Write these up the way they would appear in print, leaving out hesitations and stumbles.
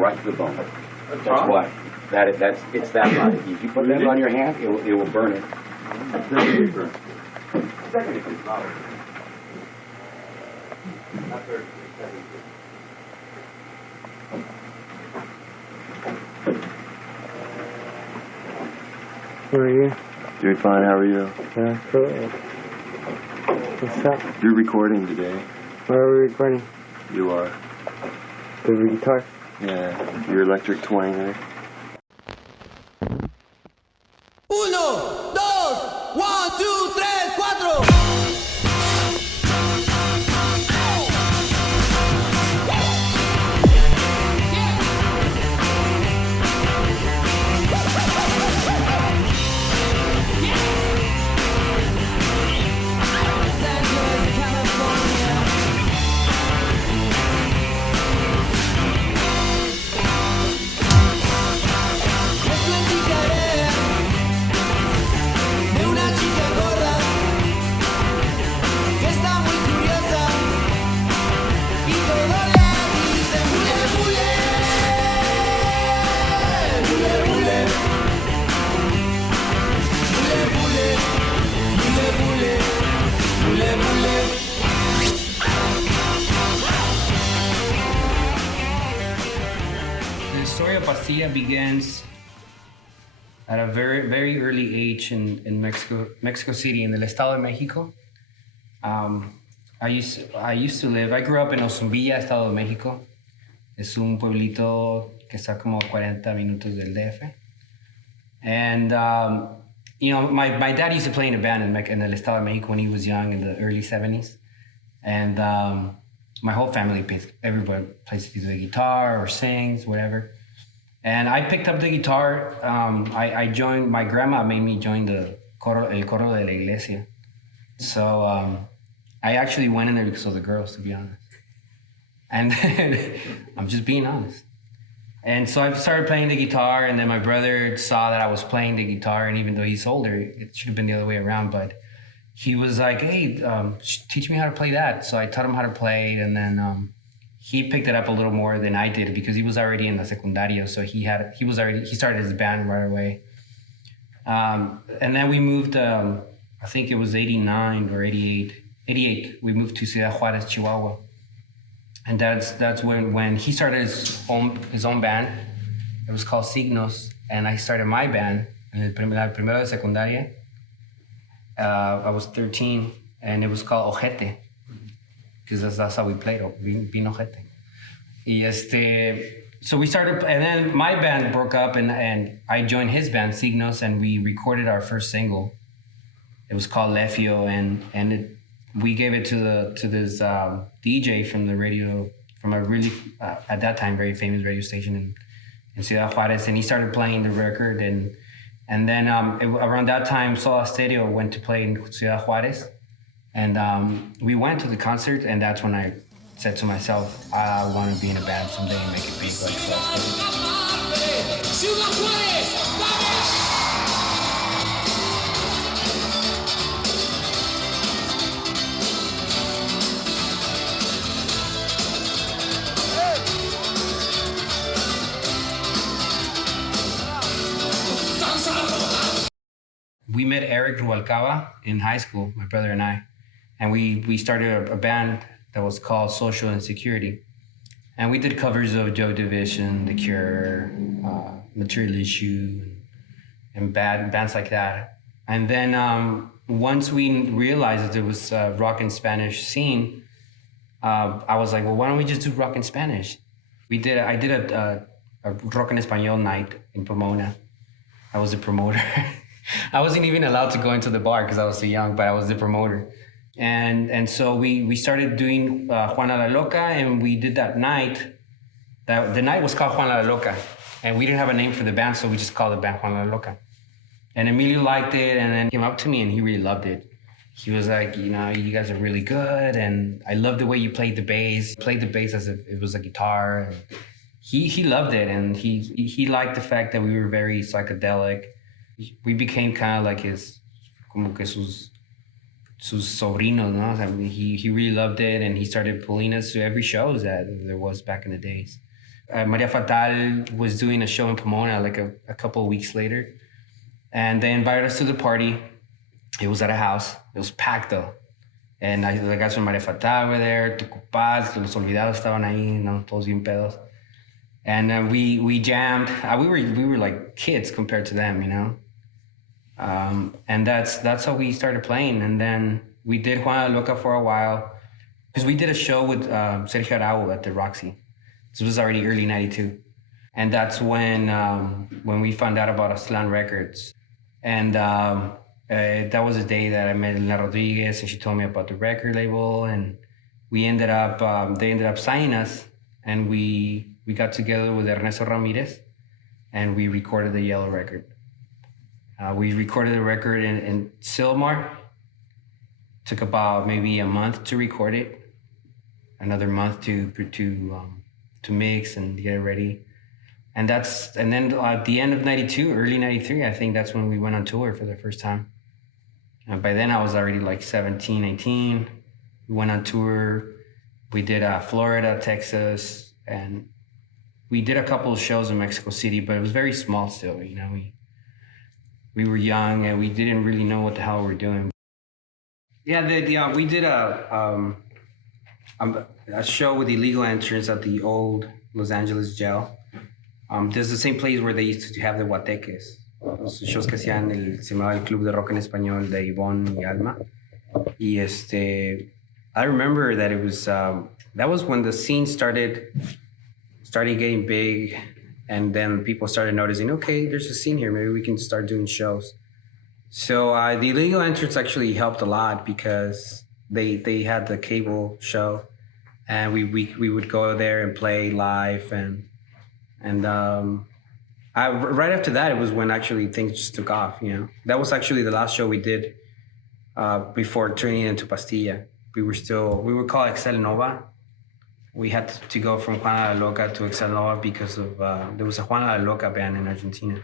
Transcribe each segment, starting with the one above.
right to the bone. That's why. It's that hot. If you put that on your hand, it will burn it. How are you? Doing fine, how are you? Yeah, good. What's up? You're recording today. Where are we recording? You are. The guitar? Yeah, your electric twanger. 1, 2, 1, 2, 3, 4. The story of Pastilla begins at a very, very early age in Mexico City, in el Estado de Mexico. I used to live, I grew up in Osumbilla, Estado de Mexico. Es un pueblito que está como 40 minutos del DF. And, you know, my dad used to play in a band in el Estado de Mexico when he was young, in the early 70s. And my whole family, everybody plays either the guitar or sings, whatever. And I picked up the guitar. I joined, my grandma made me join el coro de la iglesia. So I actually went in there because of the girls, to be honest. And I'm just being honest. And so I started playing the guitar, and then my brother saw that I was playing the guitar, and even though he's older, it should have been the other way around, but he was like, hey, teach me how to play that. So I taught him how to play it, and then he picked it up a little more than I did because he was already in the secundario, so he started his band right away. And then we moved, I think it was 89 or 88, we moved to Ciudad Juárez, Chihuahua. And that's when he started his own band. It was called Signos, and I started my band in el primero de secundaria. I was 13, and it was called Ojete, because that's how we played, Bien Ojete. So we started, and then my band broke up, and I joined his band, Signos, and we recorded our first single. It was called Lefio, and we gave it to this DJ from the radio, from a really, at that time, very famous radio station in Ciudad Juárez, and he started playing the record, and then around that time, Estereo went to play in Ciudad Juárez, and we went to the concert, and that's when I said to myself, I want to be in a band someday and make it big like Estereo. We met Eric Rubalcaba in high school, my brother and I, and we started a band that was called Social Insecurity. And we did covers of Joy Division, The Cure, Material Issue, and bands like that. And then once we realized that there was a rock in Spanish scene, I was like, well, why don't we just do rock in Spanish? I did a rock en Español night in Pomona. I was the promoter. I wasn't even allowed to go into the bar because I was too young, but I was the promoter. And so we started doing Juana la Loca, and we did that night. The night was called Juana la Loca, and we didn't have a name for the band, so we just called the band Juana la Loca. And Emilio liked it, and then came up to me, and he really loved it. He was like, you know, you guys are really good, and I love the way you played the bass. You played the bass as if it was a guitar. And he loved it, and he liked the fact that we were very psychedelic. We became kind of like his, como que sus sobrinos, no? He really loved it, and he started pulling us to every show that there was back in the days. Maria Fatal was doing a show in Pomona like a couple of weeks later. And they invited us to the party. It was at a house. It was packed though. And the guys from Maria Fatal were there, Tucupaz, Los Olvidados estaban ahí, no, todos bien pedos. And we jammed. We were like kids compared to them, you know. And that's how we started playing. And then we did Juana Loca for a while, because we did a show with Sergio O at the Roxy. This was already early '92, and that's when we found out about Aztlán Records. And that was the day that I met Elena Rodriguez, and she told me about the record label, and they ended up signing us, and we got together with Ernesto Ramirez, and we recorded the Yellow record. We recorded the record in Silmar. Took about maybe a month to record it, another month to mix and get it ready. And then at the end of '92, early '93, I think that's when we went on tour for the first time. And by then I was already like 17, 18. We went on tour. We did Florida, Texas, and we did a couple of shows in Mexico City, but it was very small still, you know. We were young and we didn't really know what the hell we were doing. Yeah, we did a show with illegal entrants at the old Los Angeles jail. There's the same place where they used to have the Guateques. Los shows que hacían se llamaba el Club de Rock en Español de Ivonne y Alma. Y I remember that it was, that was when the scene started getting big, and then people started noticing, okay, there's a scene here, maybe we can start doing shows. So the illegal entrants actually helped a lot, because they had the cable show, and we would go there and play live, and right after that, it was when actually things just took off, you know. That was actually the last show we did before turning into Pastilla. We were called Excel Nova. We had to go from Juana la Loca to Excel Nova because of there was a Juana la Loca band in Argentina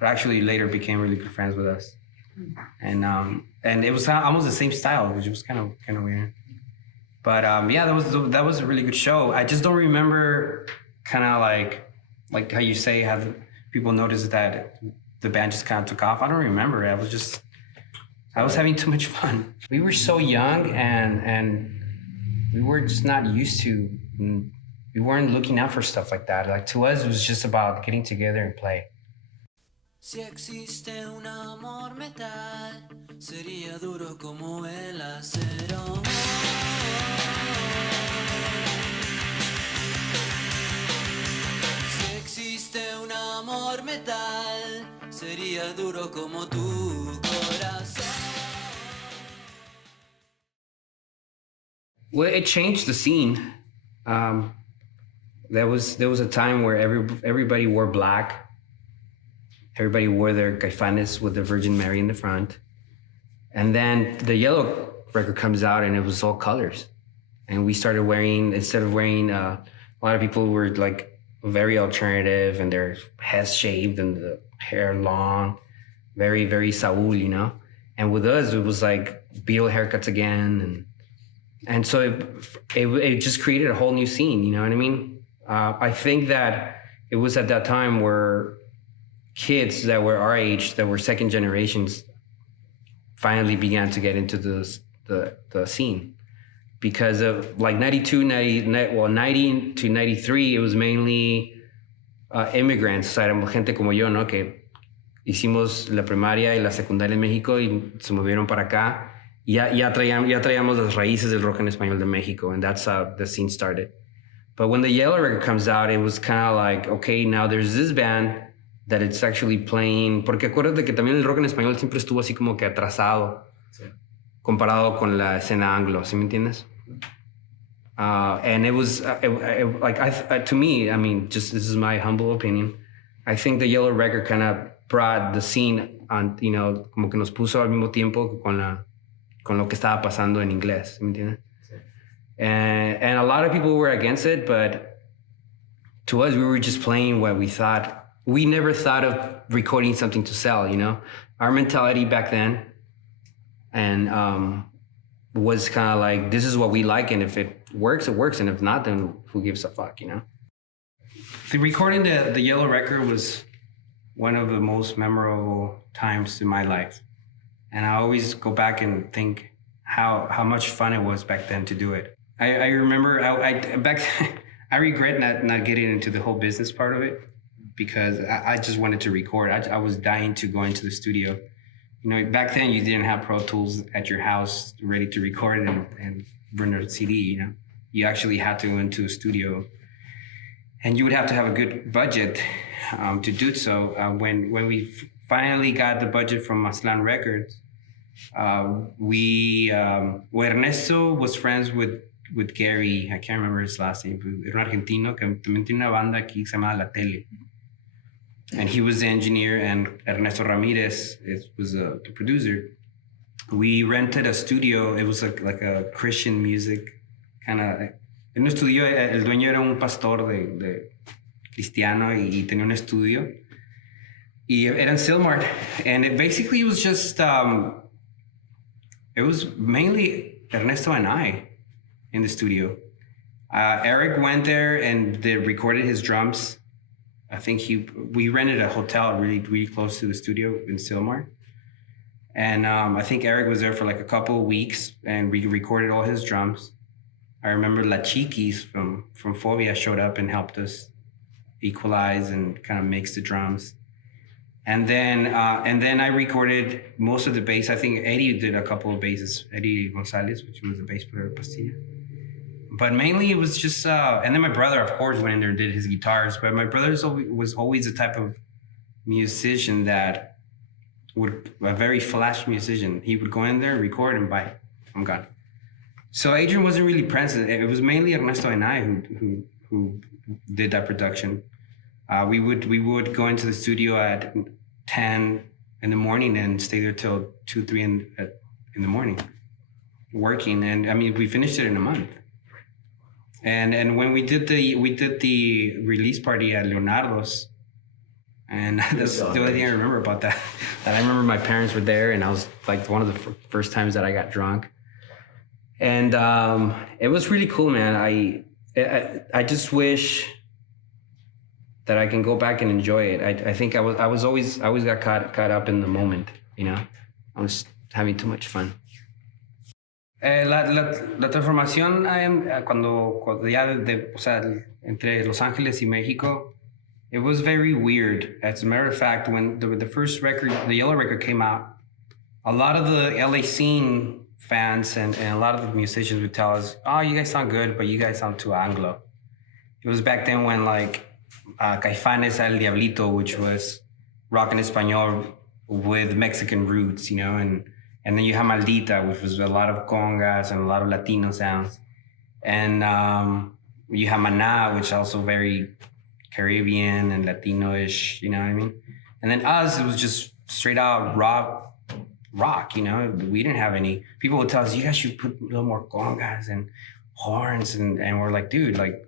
that actually later became really good friends with us. And it was almost the same style, which was kind of weird. But yeah, that was a really good show. I just don't remember kind of like how you say how people noticed that the band just kind of took off. I don't remember. I was having too much fun. We were so young and we were just not used to. We weren't looking out for stuff like that. Like, to us, it was just about getting together and play. Si existe un amor metal, sería duro como el acero. Si existe un amor metal, sería duro como tu corazón. Well, it changed the scene. There was a time where everybody wore black. Everybody wore their caifanes with the Virgin Mary in the front. And then the Yellow record comes out and it was all colors. And we started wearing, instead of wearing, a lot of people were like very alternative and their heads shaved and the hair long, very, very Saul, you know? And with us, it was like Beatle haircuts again. And so it just created a whole new scene, you know what I mean? I think that it was at that time where kids that were our age, that were second generations, finally began to get into the scene. Because of like 90 to 93, it was mainly immigrants, o sea, éramos gente como yo, ¿no? Que hicimos la primaria y la secundaria en México y se movieron para acá. Ya traíamos las raíces del rock en español de México, and that's how the scene started. But when the Yellow record comes out, it was kind of like, okay, now there's this band that it's actually playing, porque acuérdate que también el rock en español siempre estuvo así como que atrasado, sí, comparado con la escena anglo, ¿sí me entiendes? And it was like, to me, I mean, just this is my humble opinion, I think the Yellow record kind of brought the scene on, you know, como que nos puso al mismo tiempo con lo que estaba pasando en inglés, ¿sí me entiendes? Sí. And a lot of people were against it, but to us, we were just playing what we thought. We never thought of recording something to sell, you know? Our mentality back then and was kind of like, this is what we like, and if it works, it works, and if not, then who gives a fuck, you know? recording the yellow record was one of the most memorable times in my life. And I always go back and think how much fun it was back then to do it. I remember I regret not getting into the whole business part of it, because I just wanted to record. I was dying to go into the studio. You know, back then you didn't have Pro Tools at your house ready to record and burn a CD, you know. You actually had to go into a studio, and you would have to have a good budget to do so. When we finally got the budget from Mazatlan Records, Ernesto was friends with Gary. I can't remember his last name, but era un argentino que también tiene una banda aquí que se llama La Tele. And he was the engineer, and Ernesto Ramirez was the producer. We rented a studio. It was like a Christian music kind of. En un estudio, el dueño era un pastor de cristiano y tenía un estudio. Y era en Silmar. And it basically was just, it was mainly Ernesto and I in the studio. Eric went there and they recorded his drums. I think we rented a hotel really close to the studio in Silmar. And I think Eric was there for like a couple of weeks and we recorded all his drums. I remember La Chiquis from Phobia showed up and helped us equalize and kind of mix the drums. And then I recorded most of the bass. I think Eddie did a couple of basses. Eddie Gonzalez, which was the bass player of Pastilla. But mainly it was just, and then my brother, of course, went in there and did his guitars. But my brother was always the type of musician that a very flash musician. He would go in there, record, and bye. I'm gone. So Adrian wasn't really present. It was mainly Ernesto and I who did that production. We would go into the studio at 10 in the morning and stay there till 2, 3 in the morning, working. And I mean, we finished it in a month. And when we did the release party at Leonardo's, and that's the only thing I remember about that. That I remember my parents were there, and I was like one of the first times that I got drunk. And it was really cool, man. I just wish that I can go back and enjoy it. I think I always got caught up in the moment, you know. I was having too much fun. La transformación cuando ya o sea, entre Los Ángeles y México, it was very weird. As a matter of fact, when the first record, the Yellow record came out, a lot of the LA scene fans and a lot of the musicians would tell us, oh, you guys sound good, but you guys sound too Anglo. It was back then when like Caifanes El Diablito, which was rock en Español with Mexican roots, you know, and then you have Maldita, which was a lot of congas and a lot of Latino sounds. And you have Maná, which is also very Caribbean and Latino-ish, you know what I mean? And then us, it was just straight out rock, you know? We didn't have any. People would tell us, you guys should put a little more congas and horns. And we're like, dude, like,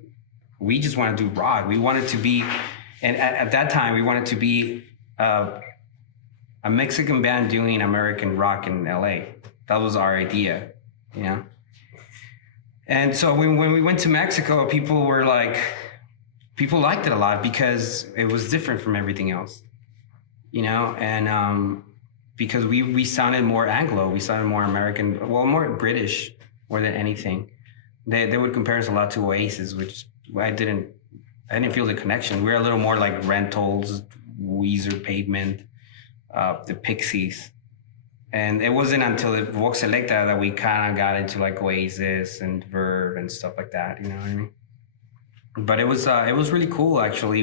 we just want to do rock. We wanted to be, and at that time, we wanted to be a Mexican band doing American rock in LA. That was our idea, you know? And so when we went to Mexico, people liked it a lot because it was different from everything else, you know? And because we sounded more Anglo, we sounded more American, well, more British more than anything. They would compare us a lot to Oasis, which I didn't feel the connection. We were a little more like Rentals, Weezer, Pavement, the Pixies. And it wasn't until the Vox Selecta that we kind of got into like Oasis and Verve and stuff like that, you know what I mean? But it was really cool, actually.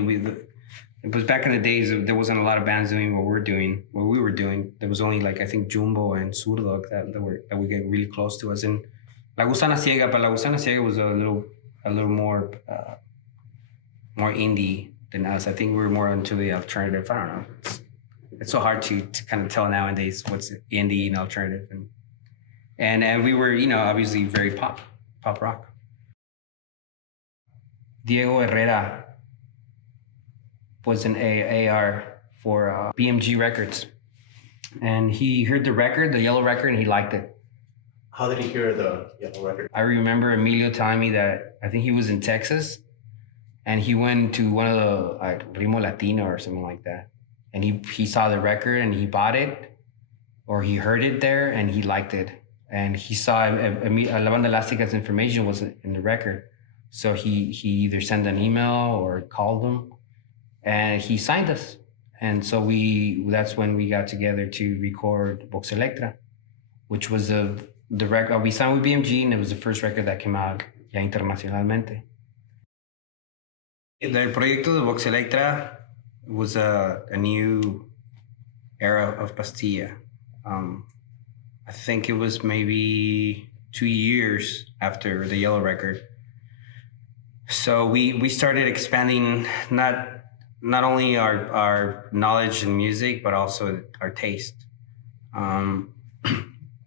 It was back in the days, there wasn't a lot of bands doing what we were doing. There was only like, I think, Jumbo and Zurdog that would get really close to us. And La Gusana Ciega, but La Gusana Ciega was a little more indie than us. I think we were more into the alternative. I don't know. It's so hard to kind of tell nowadays what's indie and alternative, and we were, you know, obviously very pop rock. Diego Herrera was an AR for BMG Records, and he heard the record, the Yellow record, and he liked it. How did he hear the Yellow record? I remember Emilio telling me that I think he was in Texas, and he went to one of the Rimo Latino or something like that, and he saw the record and he bought it, or he heard it there and he liked it, and he saw La Banda Elásticas information was in the record, so he either sent an email or called them, and he signed us, and so that's when we got together to record Vox Electra, which was the record we signed with BMG, and it was the first record that came out ya internacionalmente. El proyecto de Vox Electra was a new era of Pastilla. I think it was maybe 2 years after the Yellow record. So we started expanding not only our knowledge in music, but also our taste.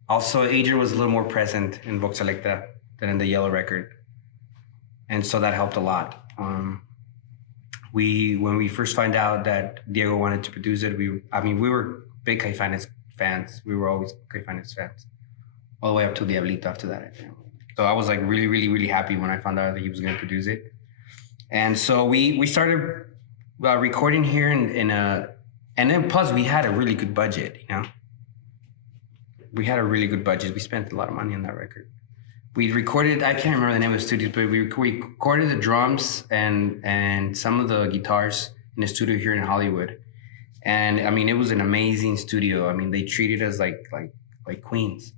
Also, Adrian was a little more present in Vox Electra than in the Yellow record, and so that helped a lot. When we first found out that Diego wanted to produce it, we were big Caifanes fans. We were always Caifanes fans, all the way up to Diablito after that. So I was like really, really, really happy when I found out that he was going to produce it. And so we started recording here and then plus we had a really good budget, We had a really good budget. We spent a lot of money on that record. We recorded, I can't remember the name of the studio, but we recorded the drums and some of the guitars in the studio here in Hollywood. And I mean, it was an amazing studio. I mean, they treated us like queens.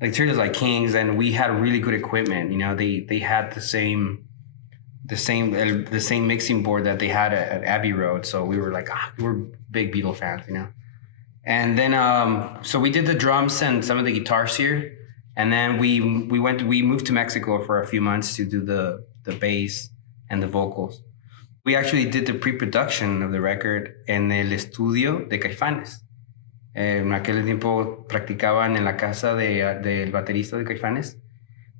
They treated us like kings, and we had really good equipment. They had the same mixing board that they had at Abbey Road. So we were like, we're big Beatle fans, And then so we did the drums and some of the guitars here. And then we moved to Mexico for a few months to do the bass and the vocals. We actually did the pre-production of the record en el estudio de Caifanes. En aquel tiempo practicaban en la casa del baterista de Caifanes.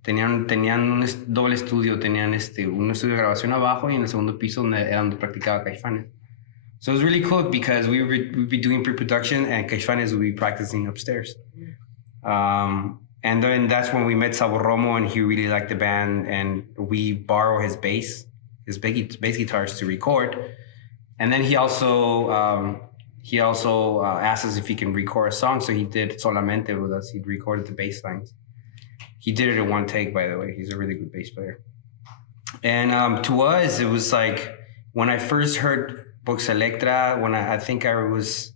Tenían un doble estudio, tenían un estudio de grabación abajo y en el segundo piso era donde practicaba Caifanes. So it was really cool because we'd be doing pre-production and Caifanes would be practicing upstairs. And then that's when we met Sabo Romo, and he really liked the band, and we borrowed his bass guitars to record. And then he also asked us if he can record a song, so he did Solamente with us. He recorded the bass lines. He did it in one take, by the way. He's a really good bass player. And to us, it was like when I first heard Vox Electra, I think I was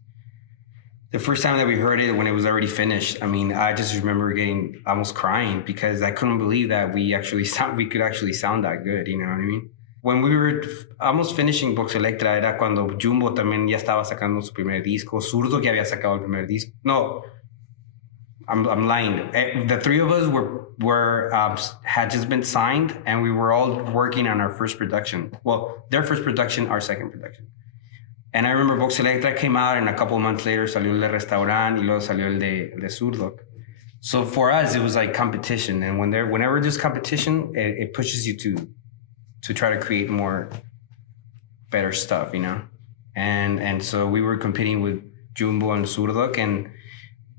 the first time that we heard it, when it was already finished. I mean, I just remember almost crying because I couldn't believe that we could actually sound that good. You know what I mean? When we were almost finishing Vox Electra, era cuando Jumbo también ya estaba sacando su primer disco, Zurdo que había sacado el primer disco. No, I'm lying. The three of us had just been signed, and we were all working on our first production. Well, their first production, our second production. And I remember Vox Electra came out, and a couple of months later salió el de Restaurant, y luego salió el de Zurdo. So for us, it was like competition. And whenever there's competition, it pushes you to try to create better stuff, And so we were competing with Jumbo and Zurdo,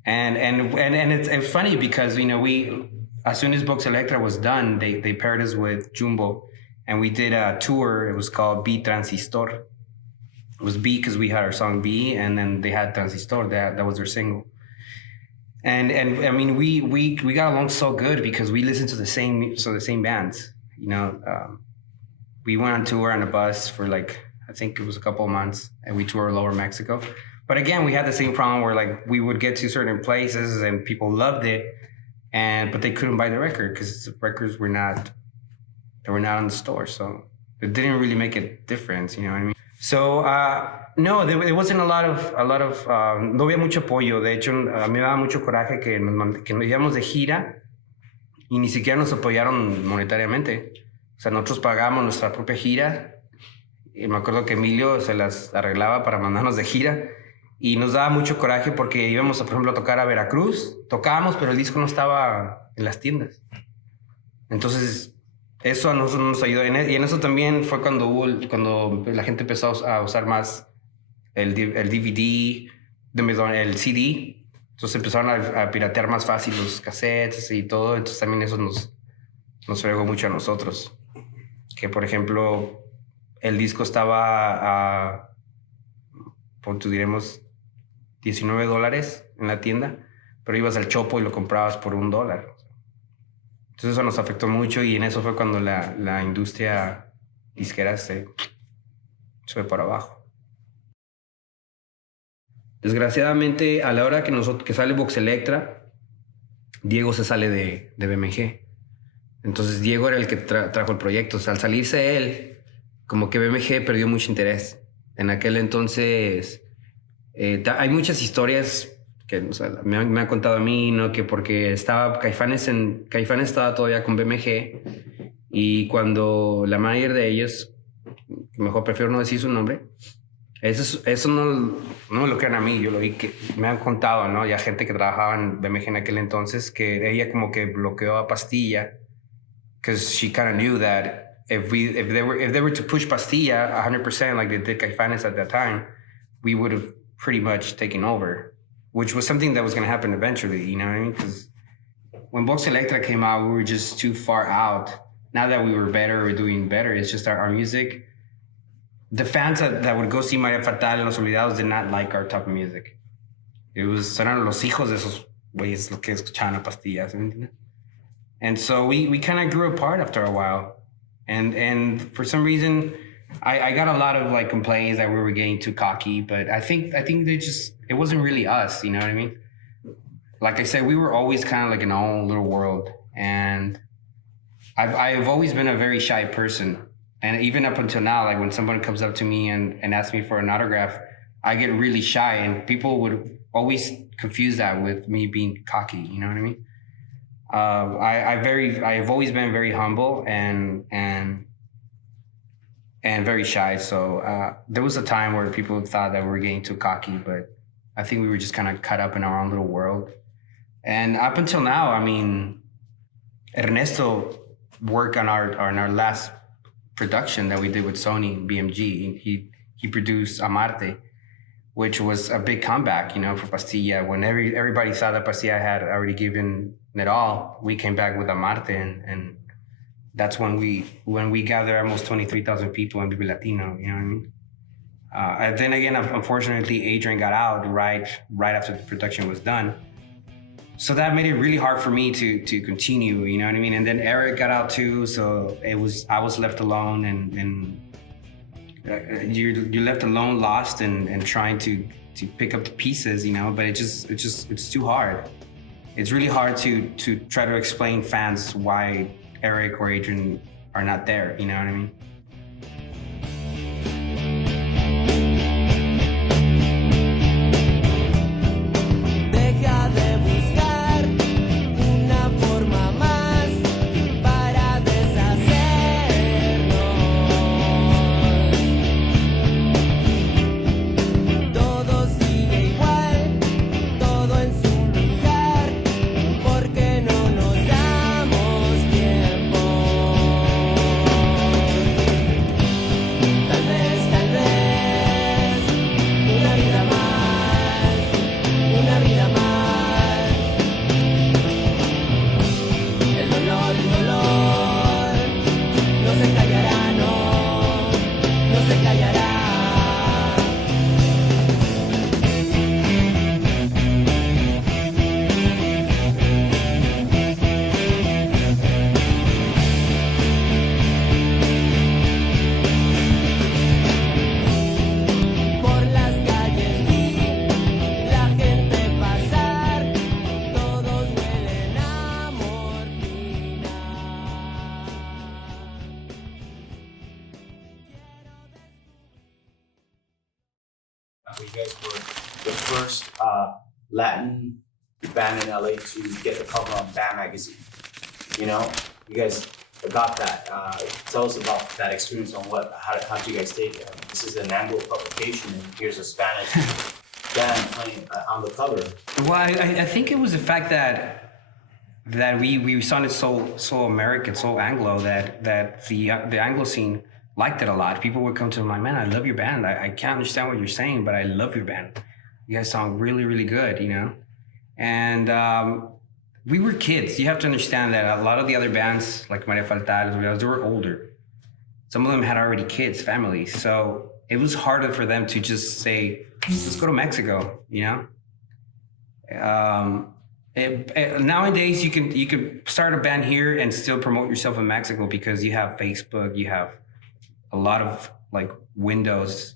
and it's funny because we as soon as Vox Electra was done, they paired us with Jumbo, and we did a tour. It was called B Transistor. It was B because we had our song B, and then they had Transistor. That was their single. And I mean, we got along so good because we listened to the same bands. We went on tour on a bus for I think it was a couple of months, and we toured Lower Mexico. But again, we had the same problem where we would get to certain places and people loved it, but they couldn't buy the record because the records were not on the store, so it didn't really make a difference. You know what I mean? So no, there wasn't a lot of no había mucho apoyo. De hecho, a mí me daba mucho coraje que nos íbamos de gira y ni siquiera nos apoyaron monetariamente. O sea, nosotros pagábamos nuestra propia gira, y me acuerdo que Emilio se las arreglaba para mandarnos de gira, y nos daba mucho coraje porque íbamos, por ejemplo, a tocar a Veracruz. Tocábamos, pero el disco no estaba en las tiendas. Entonces, eso a nosotros nos ayudó. Y en eso también fue cuando la gente empezó a usar más el DVD, el CD. Entonces empezaron a piratear más fácil los cassettes y todo. Entonces también eso nos fregó mucho a nosotros. que por ejemplo, el disco estaba a, pues, diremos, $19 en la tienda, pero ibas al Chopo y lo comprabas por $1. Entonces eso nos afectó mucho y en eso fue cuando la industria disquera se fue para abajo. Desgraciadamente, a la hora que sale Vox Electra, Diego se sale de BMG. Entonces Diego era el que trajo el proyecto. O sea, al salirse él, como que BMG perdió mucho interés. En aquel entonces hay muchas historias que, o sea, me han contado a mí, ¿no? Que porque estaba Caifanes estaba todavía con BMG y cuando la manager de ellos, mejor prefiero no decir su nombre, eso no me lo crean a mí, yo lo vi que me han contado, ¿no? Ya gente que trabajaba en BMG en aquel entonces, que ella como que bloqueó a Pastilla because she kind of knew that if they were to push Pastilla 100% like they did Caifanes at that time, we would have pretty much taken over, which was something that was going to happen eventually, you know what I mean? Because when Vox Electra came out, we were just too far out. Now that we were better, we're doing better. It's just our music. The fans that would go see María Fatal and Los Olvidados did not like our type of music. It was, eran los hijos de esos güeyes los que escuchaban a Pastillas, ¿me? And so we kind of grew apart after a while. And for some reason, I got a lot of like complaints that we were getting too cocky, but I think they just, it wasn't really us, you know what I mean? Like I said, we were always kind of like in our own little world. And I've always been a very shy person. And even up until now, like when someone comes up to me and asks me for an autograph, I get really shy and people would always confuse that with me being cocky, you know what I mean? I've always been very humble and very shy. So there was a time where people thought that we were getting too cocky, but I think we were just kind of caught up in our own little world. And up until now, I mean, Ernesto worked on our last production that we did with Sony BMG. He produced Amarte, which was a big comeback, you know, for Pastilla. When everybody thought that Pastilla had already given it all, we came back with Amarte, and that's when we gathered almost 23,000 people in Vive Latino, you know what I mean? And then again, unfortunately, Adrian got out right after the production was done. So that made it really hard for me to continue, you know what I mean? And then Eric got out too, so I was left alone, and you're left alone, lost, and trying to pick up the pieces, you know. But it's too hard. It's really hard to try to explain fans why Eric or Adrian are not there, you know what I mean? You guys were the first Latin band in LA to get the cover on Bam magazine. You know, you guys got that. Tell us about that experience on how did you guys take it? This is an Anglo publication, and here's a Spanish band playing on the cover. Well, I think it was the fact that we sounded so American, so Anglo that the Anglo scene liked it a lot. People would come to me like, man, I love your band. I can't understand what you're saying, but I love your band. You guys sound really, really good, you know? And we were kids. You have to understand that a lot of the other bands, like María Fatal, they were older. some of them had already kids, families. So it was harder for them to just say, let's go to Mexico, you know? Nowadays, you can start a band here and still promote yourself in Mexico because you have Facebook, you have a lot of like windows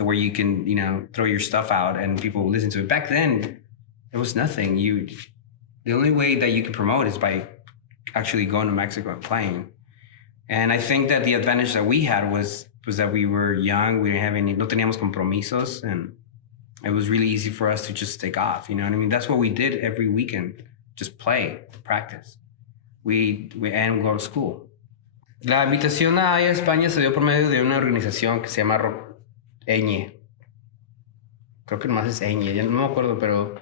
where you can, you know, throw your stuff out and people will listen to it. Back then, there was nothing. The only way that you could promote is by actually going to Mexico and playing. And I think that the advantage that we had was that we were young, we didn't have no teníamos compromisos, and it was really easy for us to just take off, you know what I mean? That's what we did every weekend, just play, practice. We and go to school. La invitación a España se dio por medio de una organización que se llama Eñe. Creo que nomás es Eñe, ya no me acuerdo, pero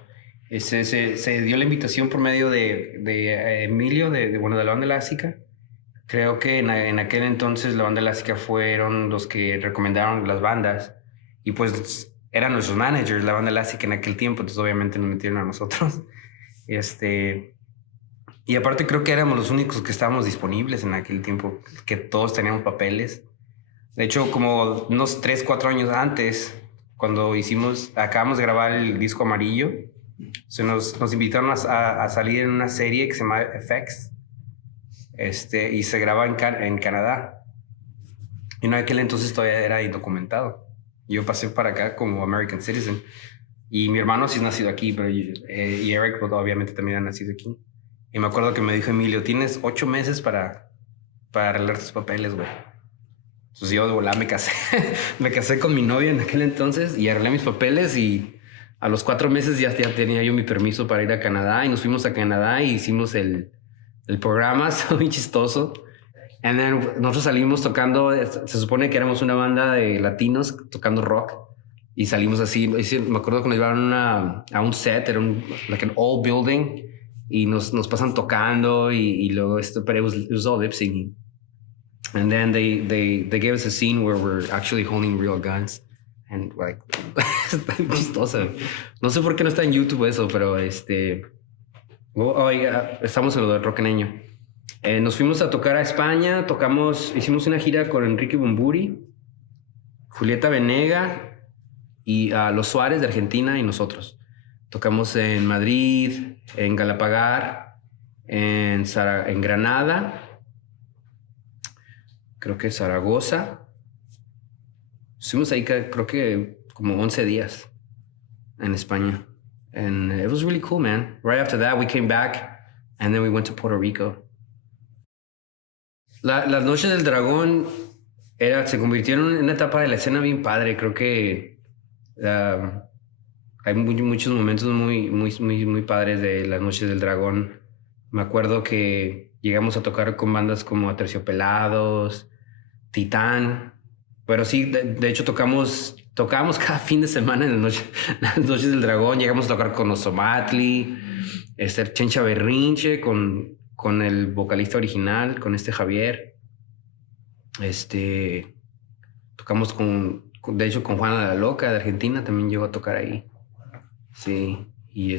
se dio la invitación por medio de Emilio, de la banda elástica. Creo que en aquel entonces la banda elástica fueron los que recomendaron las bandas y pues eran nuestros managers, la banda elástica en aquel tiempo, entonces obviamente nos metieron a nosotros. Y aparte creo que éramos los únicos que estábamos disponibles en aquel tiempo, que todos teníamos papeles. De hecho, como unos 3, 4 años antes, cuando acabamos de grabar el disco amarillo, nos invitaron a salir en una serie que se llama FX, y se graba en Canadá. Y en aquel entonces todavía era indocumentado. Yo pasé para acá como American Citizen. Y mi hermano sí es nacido aquí, pero y Eric pues, obviamente también ha nacido aquí. Y me acuerdo que me dijo Emilio, tienes 8 meses para arreglar tus papeles, güey. Entonces yo de volada me casé. Me casé con mi novia en aquel entonces y arreglé mis papeles y a los 4 meses ya tenía yo mi permiso para ir a Canadá y nos fuimos a Canadá y hicimos el programa. Está muy chistoso. And then nosotros salimos tocando, se supone que éramos una banda de latinos tocando rock y salimos así. Me acuerdo que nos llevaron a un set, era like an old building y nos pasan tocando y luego pero it was all lip singing. And then they gave us a scene where we're actually holding real guns and like está chistoso. No sé por qué no está en YouTube eso, pero estamos en lo del rockneño. Nos fuimos a tocar a España, hicimos una gira con Enrique Bumburi, Julieta Venega y Los Suárez de Argentina y nosotros. Tocamos en Madrid, en Galapagar, en Granada, creo que Zaragoza. Estuvimos ahí creo que como 11 días en España. And it was really cool, man. Right after that, we came back and then we went to Puerto Rico. Las Noches del Dragón se convirtieron en una etapa de la escena bien padre. Creo que hay muchos momentos muy padres de las Noches del Dragón. Me acuerdo que llegamos a tocar con bandas como Aterciopelados, Titán. Pero sí, de hecho tocábamos cada fin de semana en las Noches del Dragón. Llegamos a tocar con Osomatli, Chencha Berrinche, con el vocalista original, con Javier. Tocamos de hecho con Juana la Loca de Argentina, también llegó a tocar ahí. Sí, y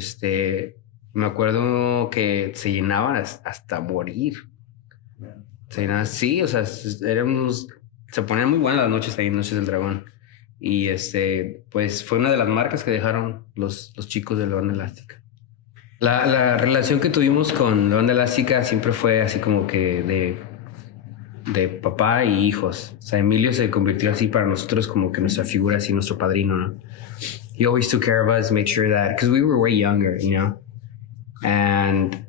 me acuerdo que se llenaban hasta morir. Se llenaban, sí, o sea, se ponían muy buenas las noches ahí en Noches del Dragón. Y pues fue una de las marcas que dejaron los chicos de la banda elástica. La relación que tuvimos con la banda elástica siempre fue así como que de papá y hijos. O sea, Emilio se convirtió así para nosotros como que nuestra figura, así nuestro padrino, ¿no? He always took care of us, made sure that, because we were way younger, you know? And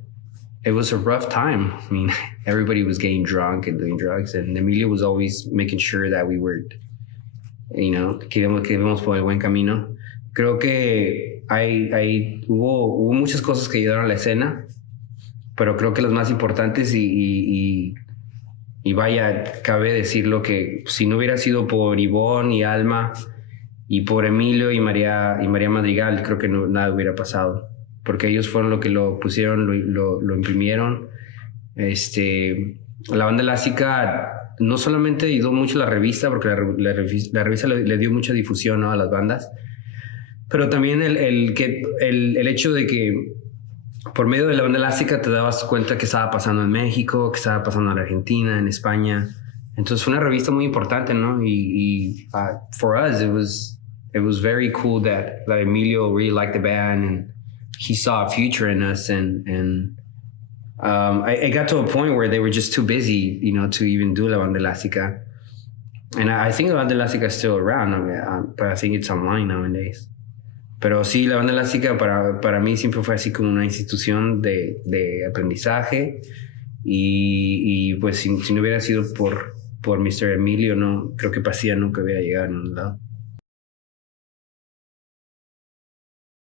it was a rough time. I mean, everybody was getting drunk and doing drugs, and Emilio was always making sure that we were, you know, que íbamos por el buen camino. Creo que hubo muchas cosas que ayudaron a la escena, pero creo que las más importantes y vaya, cabe decirlo que si no hubiera sido por Ivonne y Alma y por Emilio y María Madrigal, creo que nada hubiera pasado, porque ellos fueron lo que lo pusieron, lo imprimieron. La banda elástica no solamente ayudó mucho la revista, porque la revista le dio mucha difusión, ¿no?, a las bandas, pero también el hecho de que por medio de la banda elástica te dabas cuenta que estaba pasando en México, que estaba pasando en Argentina, en España, Entonces fue una revista muy importante, ¿no? For us, it was very cool that Emilio really liked the band and he saw a future in us. And I got to a point where they were just too busy, you know, to even do La Banda Elástica. And I think La Banda Elástica is still around, but I think it's online nowadays. Pero sí, La Banda Elástica para mí siempre fue así como una institución de aprendizaje y pues si no hubiera sido por Mr. Emilio, no creo que Pastilla nunca hubiera llegado a ningún lado.